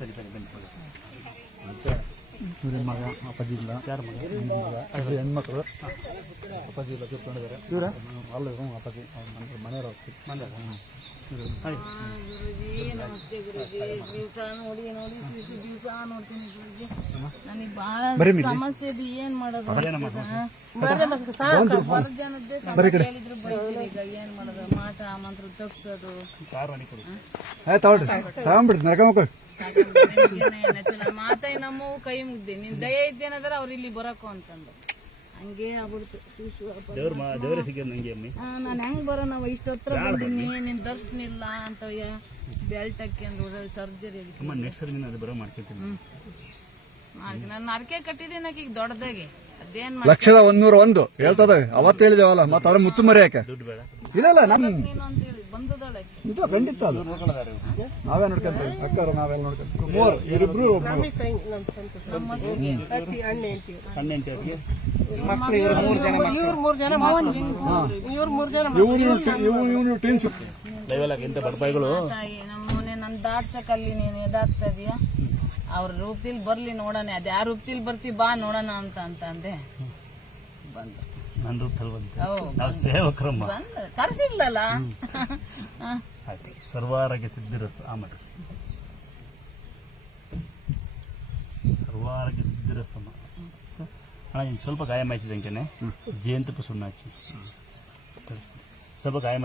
ಮತ್ತೆ ಇವ್ರ ಮಗ ಅಪ್ಪಾಜಿ ಇಲ್ಲ, ಯಾರ ಮಗ ಹೆಣ್ಮಕ್ಳು ಅಪ್ಪಾಜಿ ಇಲ್ಲ ತಿಳ್ಕೊಂಡಿದ್ದಾರೆ. ಇವರ ಅಲ್ಲ ಅಪ್ಪಾಜಿ ಮನೆಯವರು ನಮಸ್ತೆ ಗುರುಜಿ. ದಿವಸ ನೋಡಿ ದಿವಸ ನೋಡ್ತೀನಿ ಗುರುಜಿ. ನನಗೆ ಬಹಳ ಸಮಸ್ಯೆ ಇದೆ. ಏನ್ ಮಾಡೋದು? ಜನದ್ದೇ ಸಮಸ್ಯೆ ಹೇಳಿದ್ರು ಬೈತೀರಿ. ಈಗ ಏನ್ ಮಾಡೋದು? ಮಾಟ ಮಂತ್ರ ತಗ್ಸೋದು. ಮಾತಾಯಿ ನಮ್ಮವು ಕೈ ಮುಗ್ದೆ. ನಿನ್ ದಯ ಇದ್ದೇನಂದ್ರೆ ಅವ್ರು ಇಲ್ಲಿ ಬರಕು ಅಂತಂದು ಹಂಗೆ ಆಗ್ಬಿಡ್ತು. ನಾನು ಹೆಂಗ್ ಬರೋ ನಾವು ಇಷ್ಟೊತ್ತರ ಬಂದೀನಿ, ನಿನ್ ದರ್ಶನ ಇಲ್ಲ ಅಂತ ಬೆಲ್ಟ್ ಹಾಕ್ಯಂದು ಸರ್ಜರಿ ನಾನು ಅರ್ಕೆ ಕಟ್ಟಿದ್ದೀನಿ. ಆಕಿ ದೊಡ್ಡದಾಗಿ ಅದೇನ್ 1,101 ಹೇಳ್ತದ. ಅವತ್ತು ಹೇಳಿದೇವಲ್ಲ, ಮತ್ತೆ ಅದ್ರ ಮುಚ್ಚುಮರಿ ಯಾಕೆ ಇಲ್ಲ ನಮ್ ನೀನು ಅಂತ ಹೇಳಿ ಬಂದದೊಳಗೆ ನಿಜ ಖಂಡಿತ ಅದು ನಾವೇ ನೋಡ್ಕೊಂತೀವಿ. ಅಕ್ಕರು ನಾವೆಲ್ಲ ನೋಡ್ಕೊಂತೀವಿ. ಇವರಿಬ್ರು ಇವನು ಟೆನ್ಷನ್ ನಮ್ಮನೆ ನನ್ ದಾಟ್ಸಕ್ ನೀನ್ ಎದಾಗ್ತಾ ಇದೀಯ. ಅವ್ರ ರೂಪದಲ್ಲಿ ಬರ್ಲಿ ನೋಡೋಣ. ಅದ್ ಯಾವ ರೂಪದಲ್ಲಿ ಬರ್ತೀವಿ ಬಾ ನೋಡೋಣ ಅಂತ ಅಂದೆ. ಬಂದ ನನ್ನ ರೂಪದಲ್ಲಿ ಸೇವಕರಮ್ಮ ಕರ್ಸಿದ್ಲಲ್ಲ. ಸರ್ವಾರೋಗ್ಯ ಸಿದ್ಧಿರಸ್ತು. ಆಮೇಲೆ ಸರ್ವಾರೋಗ್ಯ ಸಿದ್ಧಿರಸ್ತಮ್ಮ. ಅಣ್ಣ ಇನ್ನು ಸ್ವಲ್ಪ ಗಾಯ ಮಾಯ್ತಿದ್ದಂಗೆ ಜೇನುತುಪ್ಪ ಸುಣ್ಣ ಹಚ್ಚಿ ಸ್ವಲ್ಪ ಗಾಯ